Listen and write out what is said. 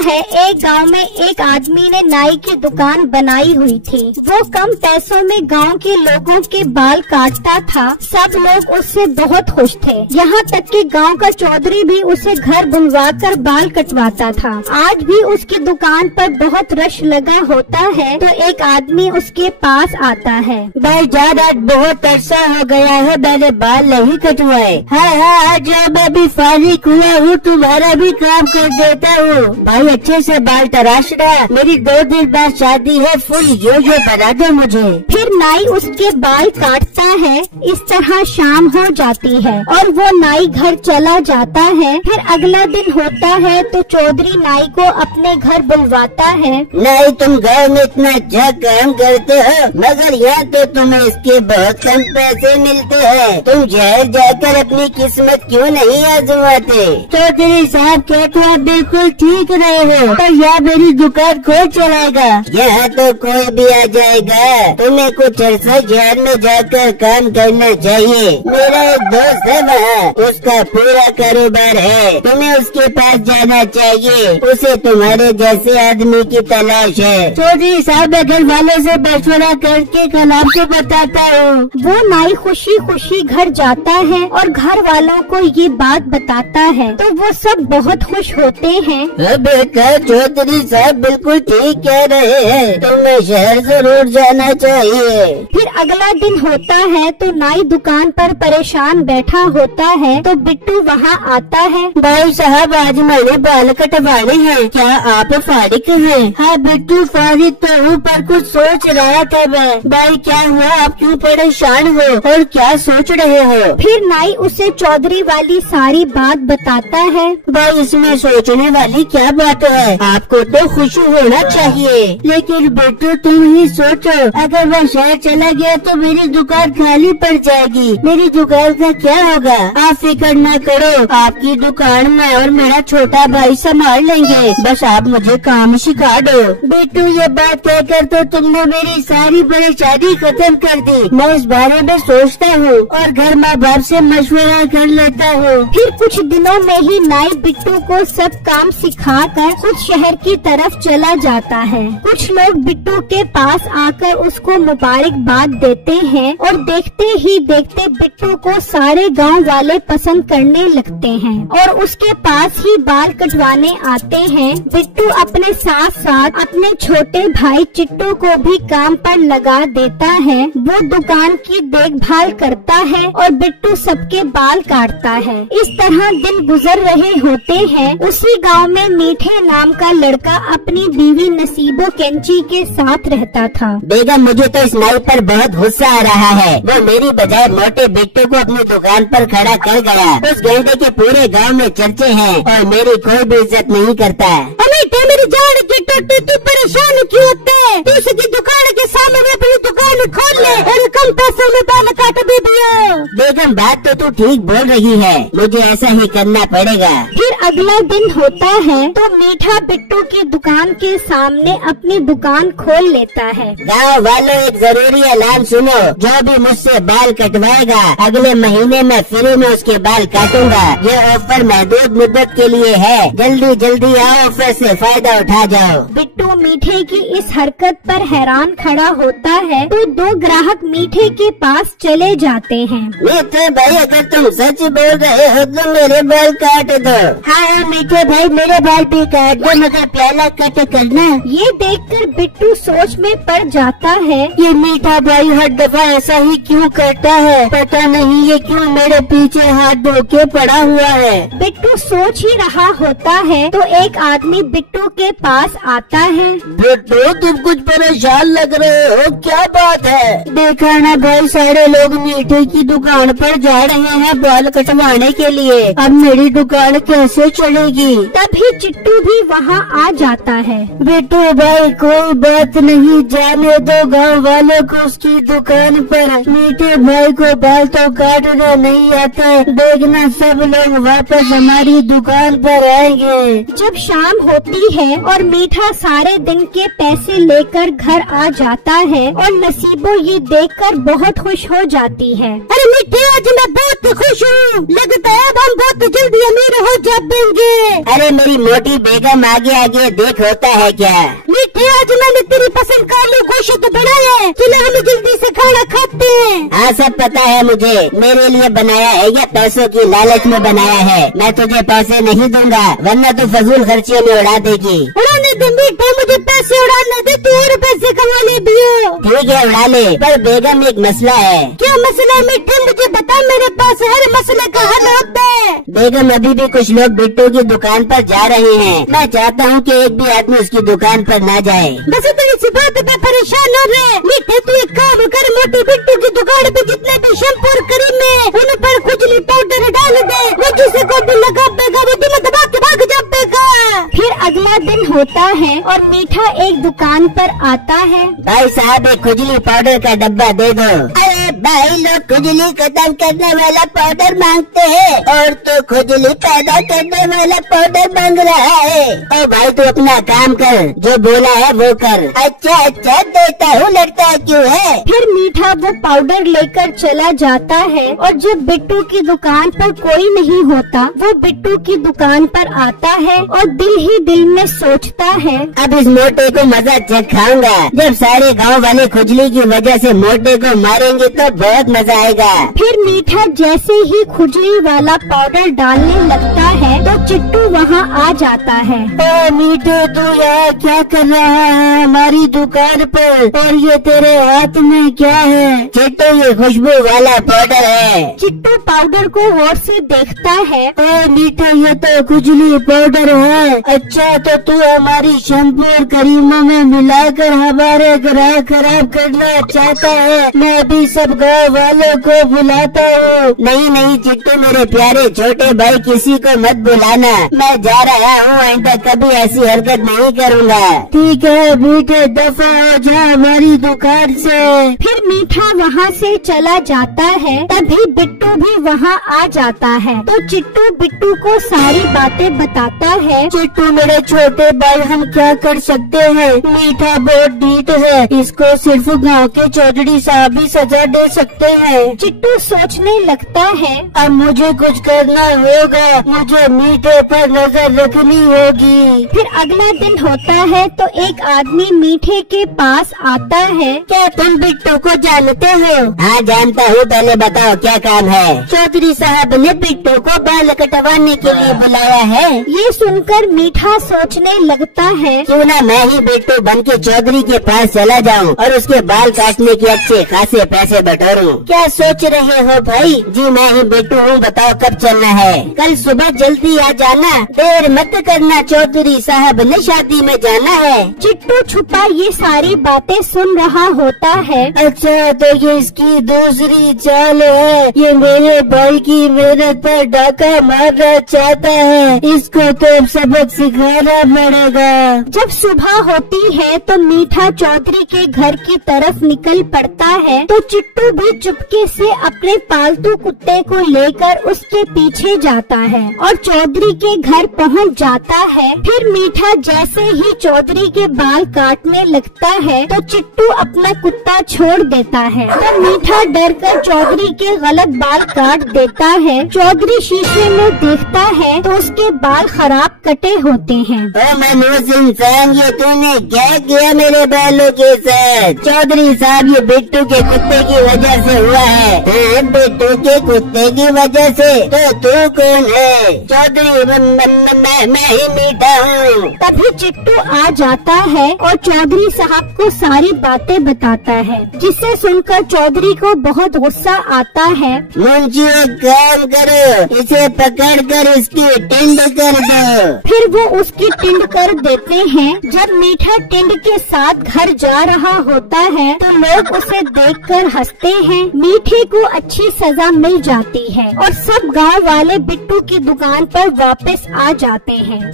है, एक गांव में एक आदमी ने नाई की दुकान बनाई हुई थी। वो कम पैसों में गांव के लोगों के बाल काटता था। सब लोग उससे बहुत खुश थे, यहाँ तक कि गांव का चौधरी भी उसे घर बुलवा कर बाल कटवाता था। आज भी उसकी दुकान पर बहुत रश लगा होता है तो एक आदमी उसके पास आता है। भाई जान, आज बहुत अरसा हो गया है, मैंने बाल नहीं कटवाए। हाँ, आज मैं अभी फारिग हुआ हूँ, तुम्हारा भी काम कर देता हूँ। भाई अच्छे से बाल तराशना, मेरी 2 दिन बाद शादी है, फुल यो बना दो मुझे। फिर नाई उसके बाल काटता है। इस तरह शाम हो जाती है और वो नाई घर चला जाता है। फिर अगला दिन होता है तो चौधरी नाई को अपने घर बुलवाता है। नाई, तुम गाँव में इतना अच्छा काम करते हो, मगर यहाँ तो तुम्हें इसके बहुत कम पैसे मिलते हैं। तुम शहर जाकर अपनी किस्मत क्यों नहीं आजमाते? चौधरी साहब, क्या तो आप बिल्कुल ठीक रहे हो, पर यहाँ मेरी दुकान कौन चलाएगा? यहाँ तो कोई भी आ जाएगा। तुम्हें कुछ अर्सा शहर में जाकर काम करना चाहिए। मेरा एक दोस्त है वहाँ, उसका पूरा कारोबार है, तुम्हें उसके पास जाना चाहिए। उसे तुम्हारे जैसे आदमी की तलाश है। चौधरी साहब, मैं घर वालों से मशवरा करके कल आपको बताता हूँ। वो नाई खुशी खुशी घर जाता है और घर वालों को ये बात बताता है तो वो सब बहुत खुश होते हैं। बेटा, चौधरी साहब बिल्कुल ठीक कह रहे हैं, तुम्हें शहर जरूर जाना चाहिए। फिर अगला दिन होता है तो नाई दुकान पर परेशान बैठा होता है तो बिट्टू वहाँ आता है। भाई साहब, आज मैंने बाल कटवाने हैं, क्या आप फारिग हैं? हाँ बिट्टू, फारिग तो हूँ, पर कुछ सोच रहा था मैं। भाई क्या हुआ, आप क्यों परेशान हो और क्या सोच रहे हो? फिर नाई उसे चौधरी वाली सारी बात बताता है। भाई इसमें सोचने वाली क्या बात है, आपको तो खुशी होना चाहिए। लेकिन बिट्टू तुम ही सोचो, अगर मैं शहर चला गया तो मेरी दुकान खाली पड़ जाएगी। मेरी दुकान का क्या होगा? आप फिक्र न करो, आपकी दुकान में और मेरा छोटा भाई संभाल लेंगे, बस आप मुझे काम सिखा दो। बिट्टू, ये बात कहकर तो तुमने मेरी सारी परेशानी खत्म कर दी। मैं इस बारे में सोचता हूँ और घर माँ बाप से मशवरा कर लेता हूँ। फिर कुछ दिनों में ही नाई बिट्टू को सब काम सिखाकर खुद शहर की तरफ चला जाता है। कुछ लोग बिट्टू के पास आकर उसको मुबारकबाद देते हैं और देखते ही देखते बिट्टू को सारे गांव वाले पसंद करने लगते हैं और उसके पास ही बाल कटवाने आते हैं। बिट्टू अपने साथ साथ अपने छोटे भाई चिट्टू को भी काम पर लगा देता है। वो दुकान की देखभाल करता है और बिट्टू सबके बाल काटता है। इस तरह दिन गुजर रहे होते हैं। उसी गांव में मीठे नाम का लड़का अपनी बीवी नसीबो कैंची के साथ रहता था। बेगम, मुझे तो इस नाई पर बहुत गुस्सा आ रहा है। वो मेरी बजाय मोटे बिट्टू को अपनी दुकान पर खड़ा कर गया। उस गेंडे के पूरे गांव में चर्चे हैं और मेरी कोई भी इज्जत नहीं करता। मेरी जान की तू परेशान क्यों होते है? तू उसकी दुकान के सामने अपनी दुकान खोल ले और कम पैसों में बाल काट भी दियो। बेगम, बात तो तू ठीक बोल रही है, मुझे ऐसा ही करना पड़ेगा। फिर अगला दिन होता है तो मीठा बिट्टू की दुकान के सामने अपनी दुकान खोल लेता है। गाँव वालों, एक जरूरी ऐलान सुनो, जो भी मुझसे बाल कटवाएगा अगले महीने में फ्री में उसके बाल काटूंगा। ये ऑफर महदूद मुद्दत के लिए है, जल्दी जल्दी आओ, ऑफर से फायदा उठा जाओ। बिट्टू मीठे की इस हरकत पर हैरान खड़ा होता है तो 2 ग्राहक मीठे के पास चले जाते हैं। मीठे भाई, अगर तुम सच बोल रहे हो तो मेरे बाल काट दो। हाँ मीठे भाई, मेरे बाल भी काट दो, मगर पहला कट करना। ये देखकर बिट्टू सोच में पड़ जाता है। ये मीठा भाई हर दफा ऐसा ही क्यों करता है, पता नहीं ये क्यों मेरे पीछे हाथ धो के पड़ा हुआ है। बिट्टू सोच ही रहा होता है तो एक आदमी बिट्टू के पास आता है। बिट्टू, तुम कुछ परेशान लग रहे हो, क्या बात है? देखा ना भाई, सारे लोग मीठे की दुकान पर जा रहे हैं बाल कटवाने के लिए, अब मेरी दुकान कैसे चलेगी? तभी चिट्टू भी वहाँ आ जाता है। बिट्टू भाई, कोई बात नहीं, जाने दो गाँव वालों को उसकी दुकान पर। मीठे भाई को बाल तो काटना नहीं आता, देखना सब लोग वापस हमारी दुकान पर आएंगे। जब शाम होती है और मीठा सारे दिन के पैसे लेकर घर आ जाता है और नसीबो ये देखकर बहुत खुश हो जाती है। अरे मीठे, आज मैं बहुत खुश हूँ, लगता है हम बहुत जल्दी अमीर हो जाएंगे। अरे मेरी मोटी बेगम, आगे आगे देख, होता है क्या? मीठे, आज मैंने तेरी पसंद का आलू गोश्त बनाया है, चलो हम जल्दी से खाना खाते हैं। हाँ, सब पता है मुझे, मेरे लिए बनाया है या पैसों की लालच में बनाया है? मैं तुझे पैसे नहीं दूंगा, वरना तू फजूल खर्चे में उड़ा देगी। उड़ाने दे मीठे, मुझे पैसे उड़ाने दे, तू और पैसे कमा ले दियो। ठीक है, उड़ा ले, पर बेगम एक मसला है। क्या मसला है मीठे, मुझे बता, मेरे पास हर मसले का हल होता है। बेगम, अभी भी कुछ लोग बिट्टू की दुकान पर जा रहे हैं, मैं चाहता हूँ कि एक भी आदमी उसकी दुकान पर न जाए। बस इतनी सी बात पे परेशान हो रहे मीठे, तू एक काम कर, मोटी बिट्टू की दुकान पे जितने भी शैम्पू और क्रीम है उन पर खुजली पाउडर डाल दे, वो जिसे को भी लगा पेगा वो तुम्हें दबा के भाग जाएगा। फिर अगला दिन होता है और मीठा एक दुकान पर आता है। भाई साहब, एक खुजली पाउडर का डब्बा दे दो। अरे भाई, लोग खुजली खत्म करने वाला पाउडर मांगते हैं और तो खुजली पैदा करने वाला पाउडर मांग रहा है। ओ भाई, तू अपना काम कर, जो बोला है वो कर। अच्छा अच्छा, देता हूँ, लड़ता क्यों है? फिर मीठा वो पाउडर लेकर चला जाता है और जब बिट्टू की दुकान पर कोई नहीं होता, वो बिट्टू की दुकान पर आता है और दिल ही दिल में सोचता है, अब इस मोटे को मजा चखाऊंगा। जब सारे गांव वाले खुजली की वजह से मोटे को मारेंगे तो बहुत मजा आएगा। फिर मीठा जैसे ही खुजली वाला पाउडर डालने लगता है तो चिट्टू वहाँ आ जाता है। ओ मीठे, तू यहाँ क्या कर रहा है हमारी दुकान पर, और ये तेरे हाथ में क्या है? चिट्टू, ये खुशबू वाला पाउडर है। चिट्टू पाउडर को गौर से देखता है। ओ मीठे, ये तो खुजली पाउडर है। अच्छा, तो तू हमारी शैम्पू और क्रीमों में मिलाकर हमारे ग्राहक खराब करना चाहता है? मैं भी सब गाँव वालों को बुलाता हूँ। नहीं नहीं चिट्टू, मेरे प्यारे छोटे भाई, किसी को मत बुलाना, मैं जा रहा हूँ, आइंदा कभी ऐसी हरकत नहीं करूँगा। ठीक है मीठे, दफा हो जा हमारी दुकान से। फिर मीठा वहाँ से चला जाता है। तभी बिट्टू भी वहाँ आ जाता है तो चिट्टू बिट्टू को सारी बातें बताता है। चिट्टू मेरे छोटे भाई, हम क्या कर सकते हैं? मीठा बहुत ढीठ है, इसको सिर्फ गांव के चौधरी साहब ही सजा दे सकते हैं। चिट्टू सोचने लगता है, अब मुझे कुछ करना होगा, मुझे मीठे पर नजर रखनी होगी। फिर अगला दिन होता है तो एक आदमी मीठे के पास आता है। क्या तुम बिट्टू को जानते हो? हाँ जानता हूँ, पहले बताओ क्या काम है? चौधरी साहब ने बिट्टू को बाल कटवाने के लिए बुलाया है। ये सुनकर मीठा सोचने लगता है, क्यों ना मैं ही बिट्टू बन के चौधरी के पास चला जाऊँ और उसके बाल काटने के अच्छे खासे पैसे बटोरूं। क्या सोच रहे हो भाई? जी मैं ही बिट्टू हूँ, बताओ कब चलना है? कल सुबह जल्दी आ जाना, देर मत करना, चौधरी साहब ने शादी में जाना है। चिट्टू छुपा ये सारी बातें सुन रहा होता है। अच्छा, तो ये इसकी दूसरी चाल है, ये मेरे भाई की मेहनत पर डाका मारना चाहता है, इसको तो सबक सिखाना पड़ेगा। जब सुबह होती है तो मीठा चौधरी के घर की तरफ निकल पड़ता है तो चिट्टू भी चुपके से अपने पालतू कुत्ते को लेकर उसके पीछे जाता है और चौधरी के घर पहुंच जाता है। फिर मीठा जैसे ही चौधरी के बाल काटने लगता है तो चिट्टू अपना कुत्ता छोड़ देता है। तो मीठा डर कर चौधरी के गलत बाल काट देता है। चौधरी शीशे में देखता है तो उसके बाल खराब कटे होते हैं। मनोज इंसान, ये तूने क्या किया मेरे बालों के साथ? चौधरी साहब, ये बिट्टू के कुत्ते की वजह से हुआ है। बिट्टू के कुत्ते की वजह से? तो तू कौन है? चौधरी, मैं ही मीठा हूँ। तभी चिट्टू आ जाता है और चौधरी साहब को सारी बातें बताता है, जिसे सुनकर चौधरी को बहुत गुस्सा आता है। मुंशी, काम करो, इसे पकड़ कर इसकी टिंड कर दो। फिर वो उसकी टिंड कर देते हैं। जब मीठा टिंड के साथ घर जा रहा होता है तो लोग उसे देखकर हंसते हैं। मीठे को अच्छी सजा मिल जाती है और सब गांव वाले बिट्टू की दुकान पर वापस आ जाते हैं।